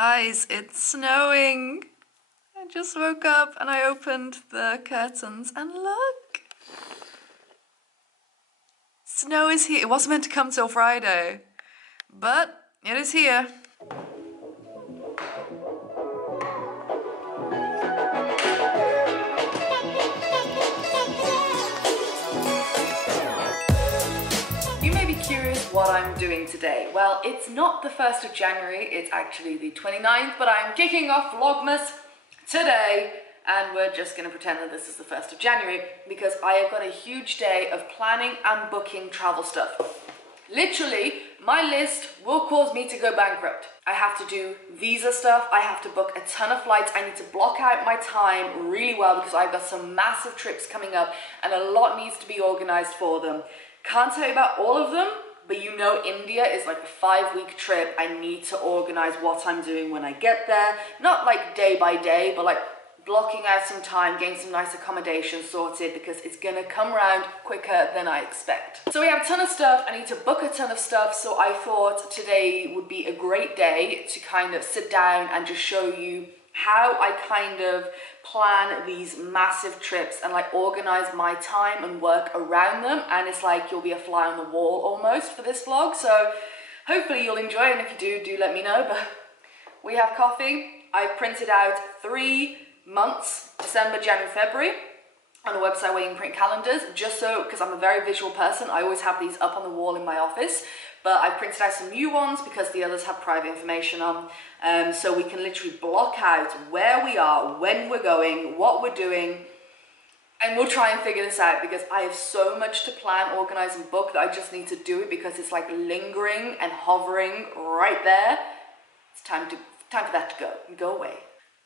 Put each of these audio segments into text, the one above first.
Guys, it's snowing. I just woke up and I opened the curtains and look. Snow is here. It wasn't meant to come till Friday, but it is here. You may be curious what I'm doing today. Well, it's not the 1st of January, it's actually the 29th, but I'm kicking off Vlogmas today, and we're just gonna pretend that this is the 1st of January because I have got a huge day of planning and booking travel stuff. Literally, my list will cause me to go bankrupt. I have to do visa stuff, I have to book a ton of flights, I need to block out my time really well because I've got some massive trips coming up and a lot needs to be organized for them. Can't tell you about all of them, but you know India is like a 5-week trip. I need to organize what I'm doing when I get there. Not like day by day, but like blocking out some time, getting some nice accommodation sorted because it's gonna come around quicker than I expect. So we have a ton of stuff. I need to book a ton of stuff. So I thought today would be a great day to kind of sit down and just show you how I kind of plan these massive trips and like organize my time and work around them, and it's like you'll be a fly on the wall almost for this vlog, so hopefully you'll enjoy it, and if you do let me know. But we have coffee. I printed out 3 months, December, January, February, on a website where you can print calendars, just so, because I'm a very visual person, I always have these up on the wall in my office, but I've printed out some new ones because the others have private information on, so we can literally block out where we are, when we're going, what we're doing, and we'll try and figure this out because I have so much to plan, organize, and book that I just need to do it because it's like lingering and hovering right there. It's time for that to go away.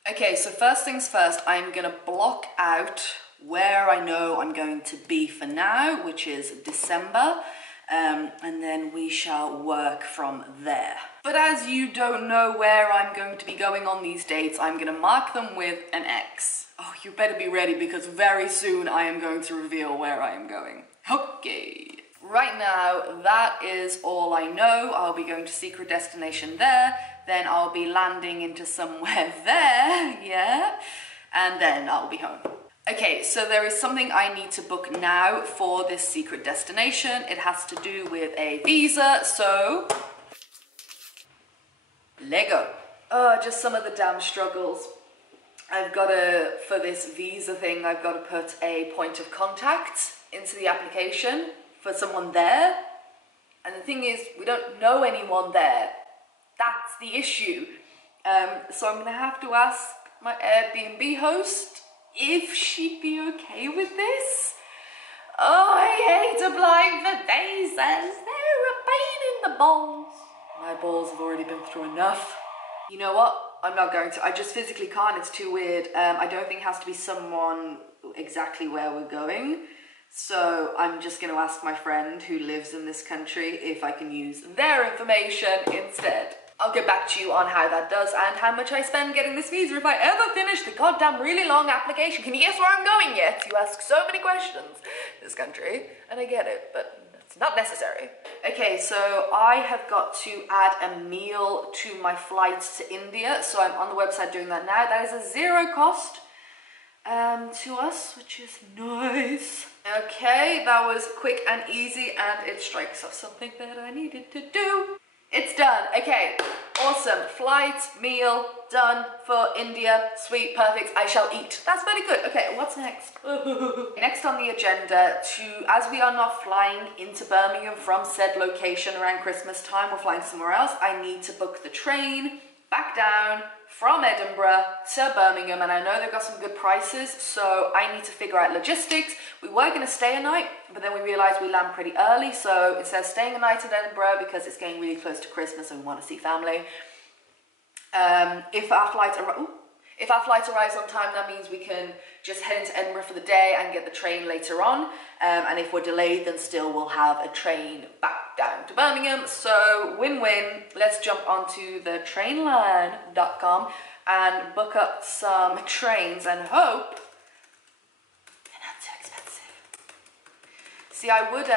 Okay, so first things first, I'm gonna block out where I know I'm going to be for now, which is December. And then we shall work from there. But as you don't know where I'm going to be going on these dates, I'm going to mark them with an X. Oh, you better be ready because very soon I am going to reveal where I am going. Okay. Right now, that is all I know. I'll be going to secret destination there, then I'll be landing into somewhere there, yeah, and then I'll be home. Okay, so there is something I need to book now for this secret destination. It has to do with a visa, so Lego. Oh, just some of the damn struggles. I've got to, for this visa thing, I've got to put a point of contact into the application for someone there. And the thing is, we don't know anyone there. That's the issue. So I'm gonna have to ask my Airbnb host if she'd be okay with this. Oh, I hate applying for visas. They're a pain in the balls. My balls have already been through enough. You know what? I'm not going to. I just physically can't. It's too weird. I don't think it has to be someone exactly where we're going. So I'm just going to ask my friend who lives in this country if I can use their information instead. I'll get back to you on how that does and how much I spend getting this visa if I ever finish the goddamn really long application. Can you guess where I'm going yet? You ask so many questions in this country, and I get it, but it's not necessary. Okay, so I have got to add a meal to my flight to India, so I'm on the website doing that now. That is a zero cost to us, which is nice. Okay, that was quick and easy, and it strikes off something that I needed to do. It's done. Okay, awesome. Flight, meal, done for India. Sweet, perfect. I shall eat. That's very good. Okay, what's next? Next on the agenda, as we are not flying into Birmingham from said location around Christmas time, we're flying somewhere else, I need to book the train back down from Edinburgh to Birmingham, and I know they've got some good prices, so I need to figure out logistics. We were going to stay a night, but then we realised we land pretty early, so instead of staying a night in Edinburgh, because it's getting really close to Christmas and we want to see family, if our flight arrives on time, that means we can just head into Edinburgh for the day and get the train later on, and if we're delayed, then still we'll have a train back down to Birmingham. So win-win. Let's jump onto the trainline.com and book up some trains and hope they're not too expensive. See, I would,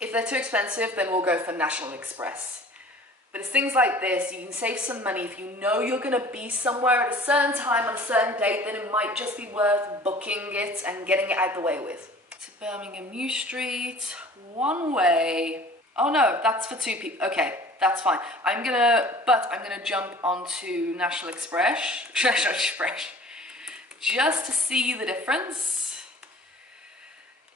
if they're too expensive, then we'll go for National Express. But it's things like this, you can save some money if you know you're going to be somewhere at a certain time on a certain date, then it might just be worth booking it and getting it out the way with. To Birmingham New Street, one way. Oh no, that's for 2 people. Okay, that's fine. I'm gonna jump onto National Express, just to see the difference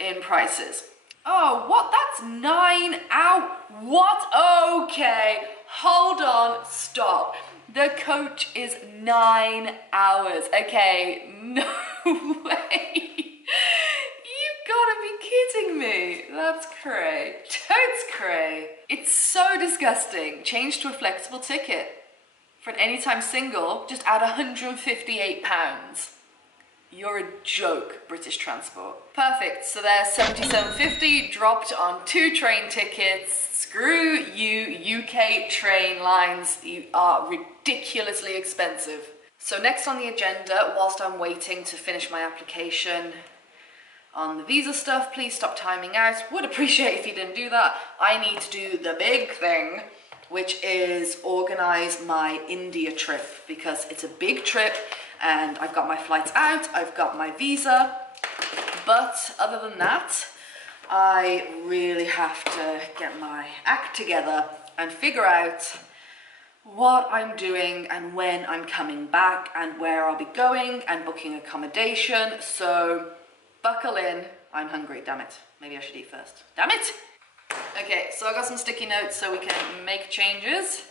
in prices. Oh, what? That's 9 hours. What? Okay, hold on, stop. The coach is 9 hours. Okay, no way. You've gotta be kidding me. That's cray. Totes cray. It's so disgusting. Change to a flexible ticket. For an anytime single, just add £158. You're a joke, British Transport. Perfect, so there's £77.50 dropped on 2 train tickets. Screw you, UK train lines. You are ridiculously expensive. So next on the agenda, whilst I'm waiting to finish my application on the visa stuff, please stop timing out. Would appreciate if you didn't do that. I need to do the big thing, which is organize my India trip, because it's a big trip and I've got my flights out, I've got my visa, but other than that, I really have to get my act together and figure out what I'm doing and when I'm coming back and where I'll be going and booking accommodation. So buckle in, I'm hungry, damn it. Maybe I should eat first, damn it! Okay, so I got some sticky notes so we can make changes.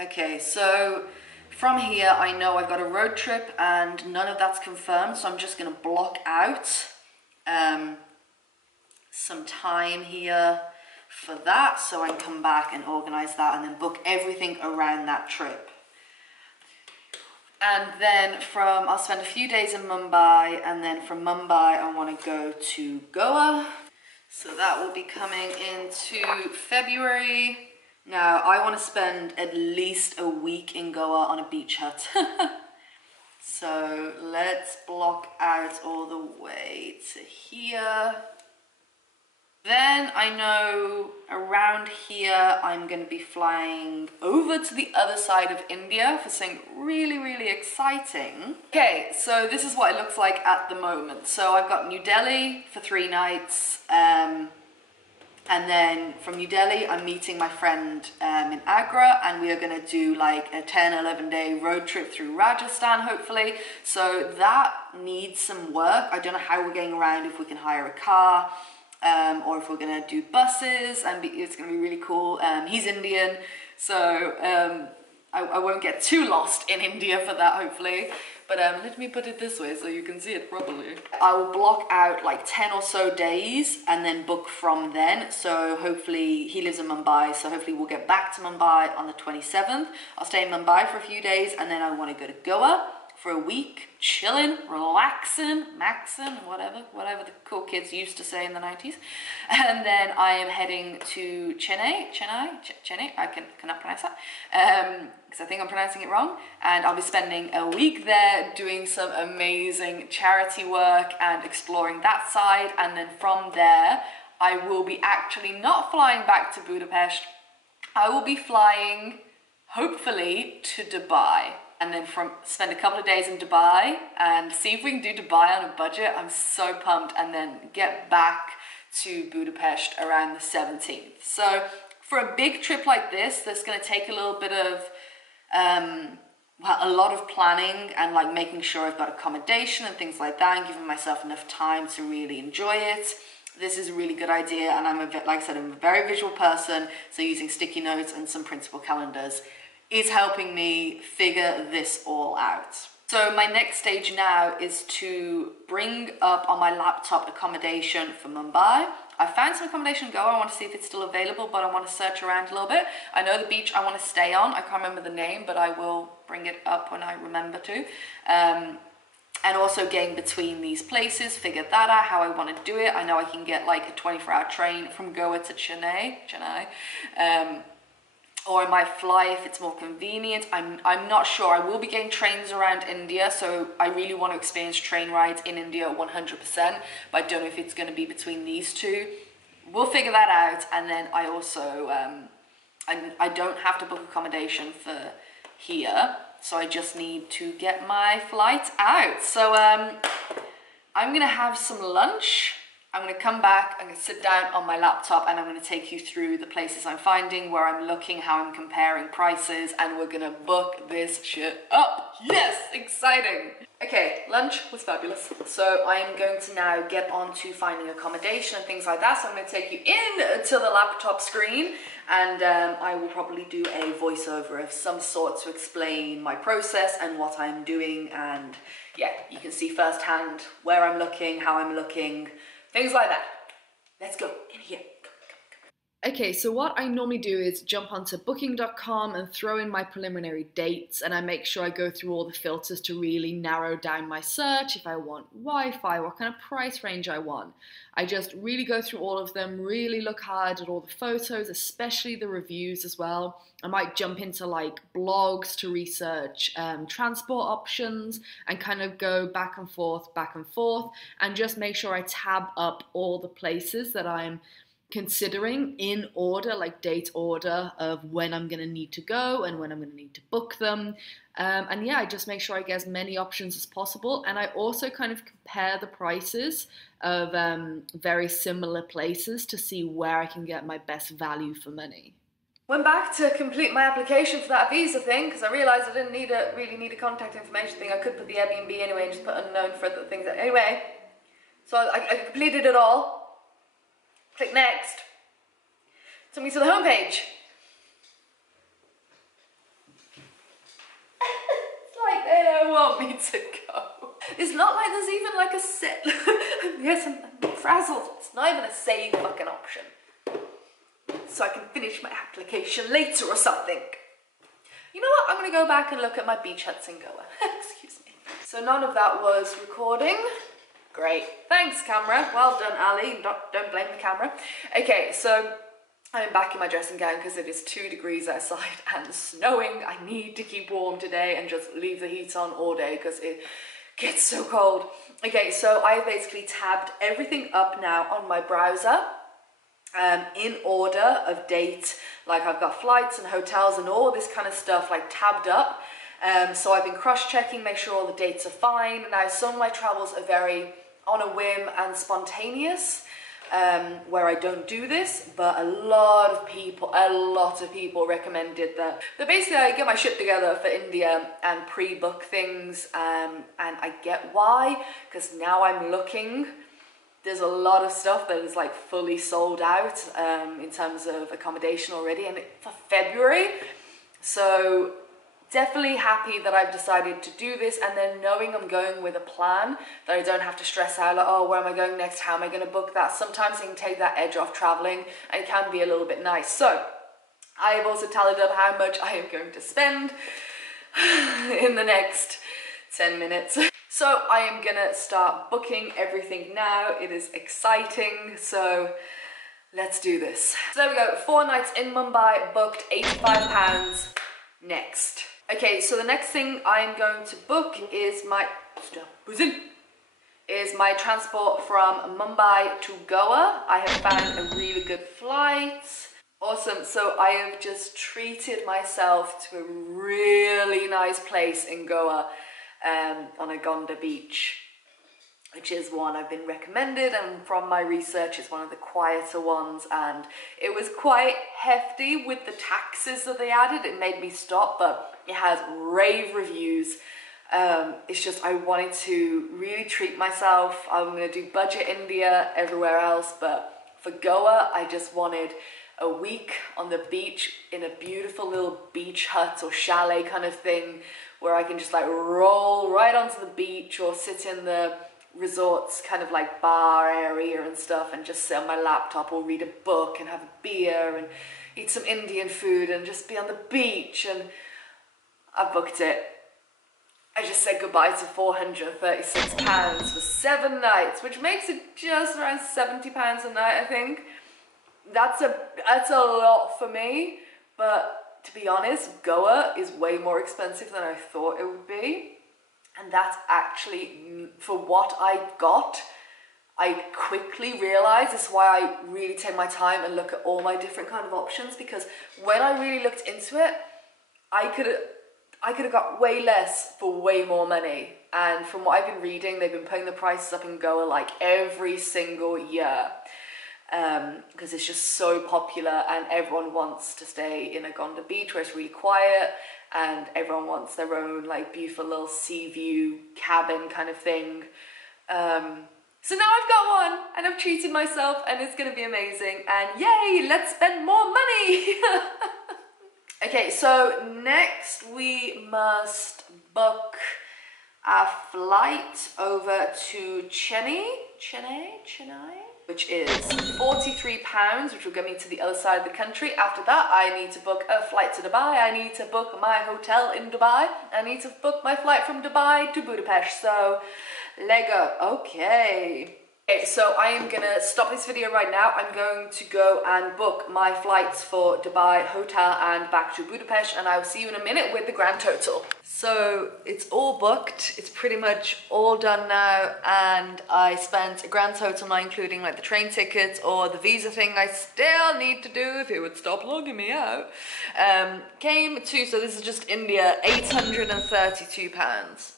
Okay, so from here I know I've got a road trip and none of that's confirmed, so I'm just gonna block out some time here for that so I can come back and organize that and then book everything around that trip. And then I'll spend a few days in Mumbai, and then from Mumbai I want to go to Goa. So that will be coming into February. Now I want to spend at least a week in Goa on a beach hut. So let's block out all the way to here. Then I know around here I'm going to be flying over to the other side of India for something really, really exciting. Okay, so this is what it looks like at the moment. So I've got New Delhi for 3 nights, and then from New Delhi I'm meeting my friend in Agra, and we are going to do like a 10-11 day road trip through Rajasthan hopefully. So that needs some work. I don't know how we're getting around, if we can hire a car, or if we're gonna do buses, and it's gonna be really cool. He's Indian, so I won't get too lost in India for that hopefully, but let me put it this way so you can see it properly. I will block out like 10 or so days and then book from then. So hopefully, he lives in Mumbai, so hopefully we'll get back to Mumbai on the 27th. I'll stay in Mumbai for a few days and then I want to go to Goa for a week, chilling, relaxing, maxing, whatever the cool kids used to say in the 90s. And then I am heading to Chennai, I cannot pronounce that, because I think I'm pronouncing it wrong. And I'll be spending a week there doing some amazing charity work and exploring that side. And then from there, I will be actually not flying back to Budapest. I will be flying, hopefully, to Dubai. And then spend a couple of days in Dubai and see if we can do Dubai on a budget. I'm so pumped, and then get back to Budapest around the 17th. So for a big trip like this, that's going to take a little bit of, well, a lot of planning and like making sure I've got accommodation and things like that, and giving myself enough time to really enjoy it. This is a really good idea, and like I said, I'm a very visual person, so using sticky notes and some printable calendars is helping me figure this all out. So my next stage now is to bring up on my laptop accommodation for Mumbai. I found some accommodation in Goa. I want to see if it's still available, but I want to search around a little bit. I know the beach I want to stay on. I can't remember the name, but I will bring it up when I remember to. And also getting between these places, figure that out, how I want to do it. I know I can get like a 24-hour train from Goa to Chennai. Or I might fly if it's more convenient. I'm not sure. I will be getting trains around India, so I really want to experience train rides in India 100%, but I don't know if it's going to be between these two. We'll figure that out, and then I also and I don't have to book accommodation for here, so I just need to get my flight out. So I'm gonna have some lunch. I'm gonna come back, I'm gonna sit down on my laptop, and I'm gonna take you through the places I'm finding, where I'm looking, how I'm comparing prices, and we're gonna book this shit up. Yes, exciting. Okay, lunch was fabulous. So I am going to now get on to finding accommodation and things like that. So I'm gonna take you in to the laptop screen, and I will probably do a voiceover of some sort to explain my process and what I'm doing. And yeah, you can see firsthand where I'm looking, how I'm looking, things like that. Let's go in here. Okay, so what I normally do is jump onto booking.com and throw in my preliminary dates, and I make sure I go through all the filters to really narrow down my search. If I want Wi-Fi, what kind of price range I want. I just really go through all of them, really look hard at all the photos, especially the reviews as well. I might jump into like blogs to research transport options and kind of go back and forth, and just make sure I tab up all the places that I'm considering in order, like date order of when I'm going to need to go and when I'm going to need to book them. And yeah, I just make sure I get as many options as possible. And I also kind of compare the prices of very similar places to see where I can get my best value for money. Went back to complete my application for that visa thing because I realised I didn't really need a contact information thing. I could put the Airbnb anyway and just put unknown for the things. Anyway, so I completed it all. Click next. Took me to the homepage. It's like they don't want me to go. It's not like there's even like a set. Yes, I'm frazzled. It's not even a save fucking option. So I can finish my application later or something. You know what? I'm gonna go back and look at my beach huts in Goa. Excuse me. So none of that was recording. Great. Thanks, camera. Well done, Ali. Don't blame the camera. Okay, so I'm back in my dressing gown because it is 2 degrees outside and snowing. I need to keep warm today and just leave the heat on all day because it gets so cold. Okay, so I basically tabbed everything up now on my browser in order of date. Like I've got flights and hotels and all this kind of stuff like tabbed up. So I've been cross-checking, make sure all the dates are fine. Now, some of my travels are very on a whim and spontaneous, where I don't do this, but a lot of people recommended that basically I get my shit together for India and pre-book things, and I get why, because now I'm looking, there's a lot of stuff that is like fully sold out in terms of accommodation already, and for February, so definitely happy that I've decided to do this, and then knowing I'm going with a plan that I don't have to stress out like, oh, where am I going next? How am I going to book that? Sometimes it can take that edge off traveling, and it can be a little bit nice. So I have also tallied up how much I am going to spend in the next 10 minutes. So I am gonna start booking everything now. It is exciting, so let's do this. So there we go, 4 nights in Mumbai, booked, £85 next. Okay, so the next thing I'm going to book is my transport from Mumbai to Goa. I have found a really good flight. Awesome, so I have just treated myself to a really nice place in Goa on Agonda Beach, which is one I've been recommended, and from my research it's one of the quieter ones, and it was quite hefty with the taxes that they added. It made me stop, but it has rave reviews. It's just I wanted to really treat myself. I'm going to do budget India everywhere else, but for Goa I just wanted a week on the beach in a beautiful little beach hut or chalet kind of thing, where I can just like roll right onto the beach or sit in the resorts kind of like bar area and stuff, and just sit on my laptop or read a book and have a beer and eat some Indian food and just be on the beach. And I booked it. I just said goodbye to £436 for 7 nights, which makes it just around £70 a night, I think. That's a lot for me, but to be honest, Goa is way more expensive than I thought it would be. And that's actually, for what I got, I quickly realized this is why I really take my time and look at all my different kind of options, because when I really looked into it, I could have got way less for way more money. And from what I've been reading, they've been putting the prices up in Goa like every single year, because it's just so popular and everyone wants to stay in a Gonda beach where it's really quiet and everyone wants their own like beautiful little sea view cabin kind of thing. So now I've got one and I've treated myself and it's gonna be amazing, and yay, let's spend more money. Okay, so next we must book a flight over to Chennai, which is £43, which will get me to the other side of the country. After that, I need to book a flight to Dubai. I need to book my hotel in Dubai. I need to book my flight from Dubai to Budapest. So, Lego. Okay, so I am gonna stop this video right now. I'm going to go and book my flights for Dubai hotel and back to Budapest, and I will see you in a minute with the grand total. So it's all booked, it's pretty much all done now, and I spent a grand total, not including like the train tickets or the visa thing I still need to do if it would stop logging me out. Came to, so this is just India, £832.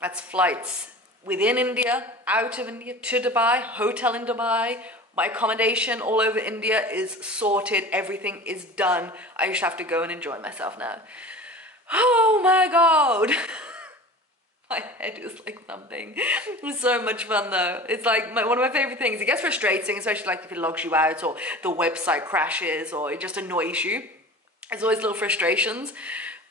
That's flights within India, out of India, to Dubai, hotel in Dubai. My accommodation all over India is sorted, everything is done. I just have to go and enjoy myself now. Oh my god! My head is like thumping. It's so much fun though. It's like one of my favorite things. It gets frustrating, especially like if it logs you out or the website crashes or it just annoys you. There's always little frustrations.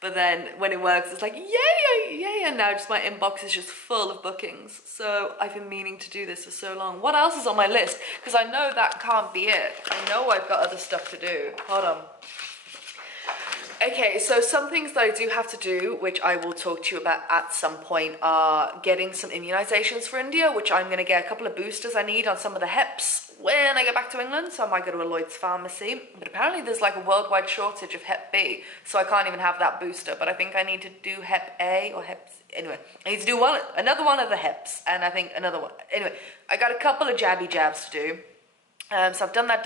But then when it works, it's like, yay, and now just my inbox is just full of bookings. So I've been meaning to do this for so long. What else is on my list? Because I know that can't be it. I know I've got other stuff to do. Hold on. Okay, so some things that I do have to do, which I will talk to you about at some point, are getting some immunizations for India, which I'm going to get a couple of boosters I need on some of the HEPs when I get back to England. So I might go to a Lloyd's pharmacy, but apparently there's like a worldwide shortage of Hep B, so I can't even have that booster. But I think I need to do Hep A or Hep C. Anyway, I need to do another one of the HEPs, and I think another one. Anyway, I got a couple of jabs to do. So I've done that.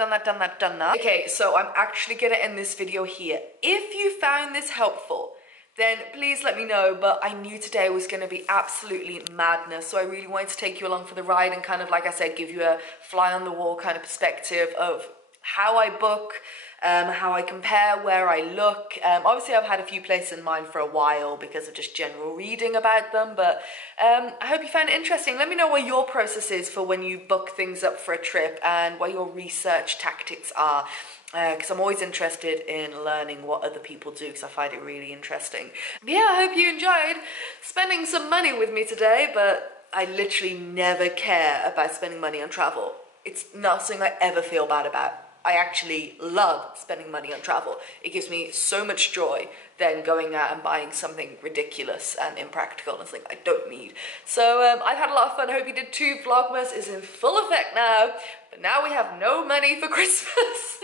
Okay, so I'm actually gonna end this video here. If you found this helpful, then please let me know, but I knew today was gonna be absolutely madness, so I really wanted to take you along for the ride and kind of, like I said, give you a fly on the wall kind of perspective of how I book, how I compare, where I look. Obviously I've had a few places in mind for a while because of just general reading about them, but I hope you found it interesting. Let me know what your process is for when you book things up for a trip and what your research tactics are, because I'm always interested in learning what other people do because I find it really interesting. But yeah, I hope you enjoyed spending some money with me today, but I literally never care about spending money on travel. It's not something I ever feel bad about. I actually love spending money on travel. It gives me so much joy than going out and buying something ridiculous and impractical and something I don't need. So I've had a lot of fun. I hope you did too. Vlogmas is in full effect now, but now we have no money for Christmas.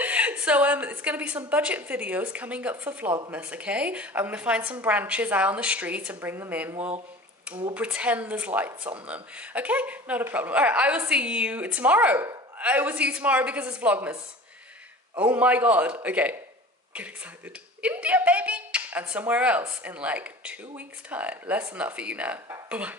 So it's gonna be some budget videos coming up for Vlogmas, okay? I'm gonna find some branches out on the street and bring them in. We'll pretend there's lights on them. Okay, not a problem. All right, I will see you tomorrow. I will see you tomorrow because it's Vlogmas. Oh my god. Okay, get excited. India, baby! And somewhere else in like 2 weeks' time. Less than that for you now. Bye-bye.